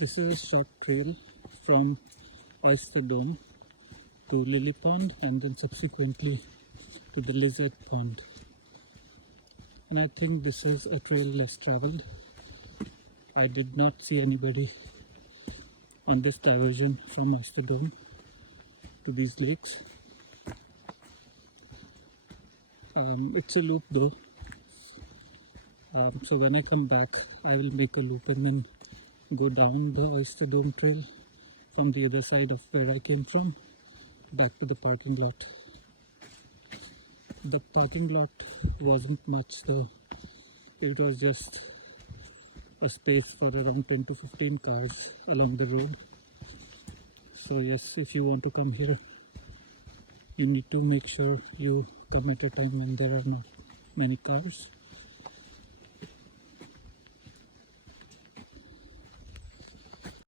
This is a short trail from Oyster Dome to Lily Pond and then subsequently to the Lizard Pond. And I think this is a trail less traveled. I did not see anybody on this diversion from Oyster Dome to these lakes. It's a loop though. So when I come back, I will make a loop and then go down the Oyster Dome trail from the other side of where I came from, back to the parking lot. The parking lot wasn't much though. It was just a space for around 10 to 15 cars along the road. So yes, if you want to come here, you need to make sure you come at a time when there are not many cars.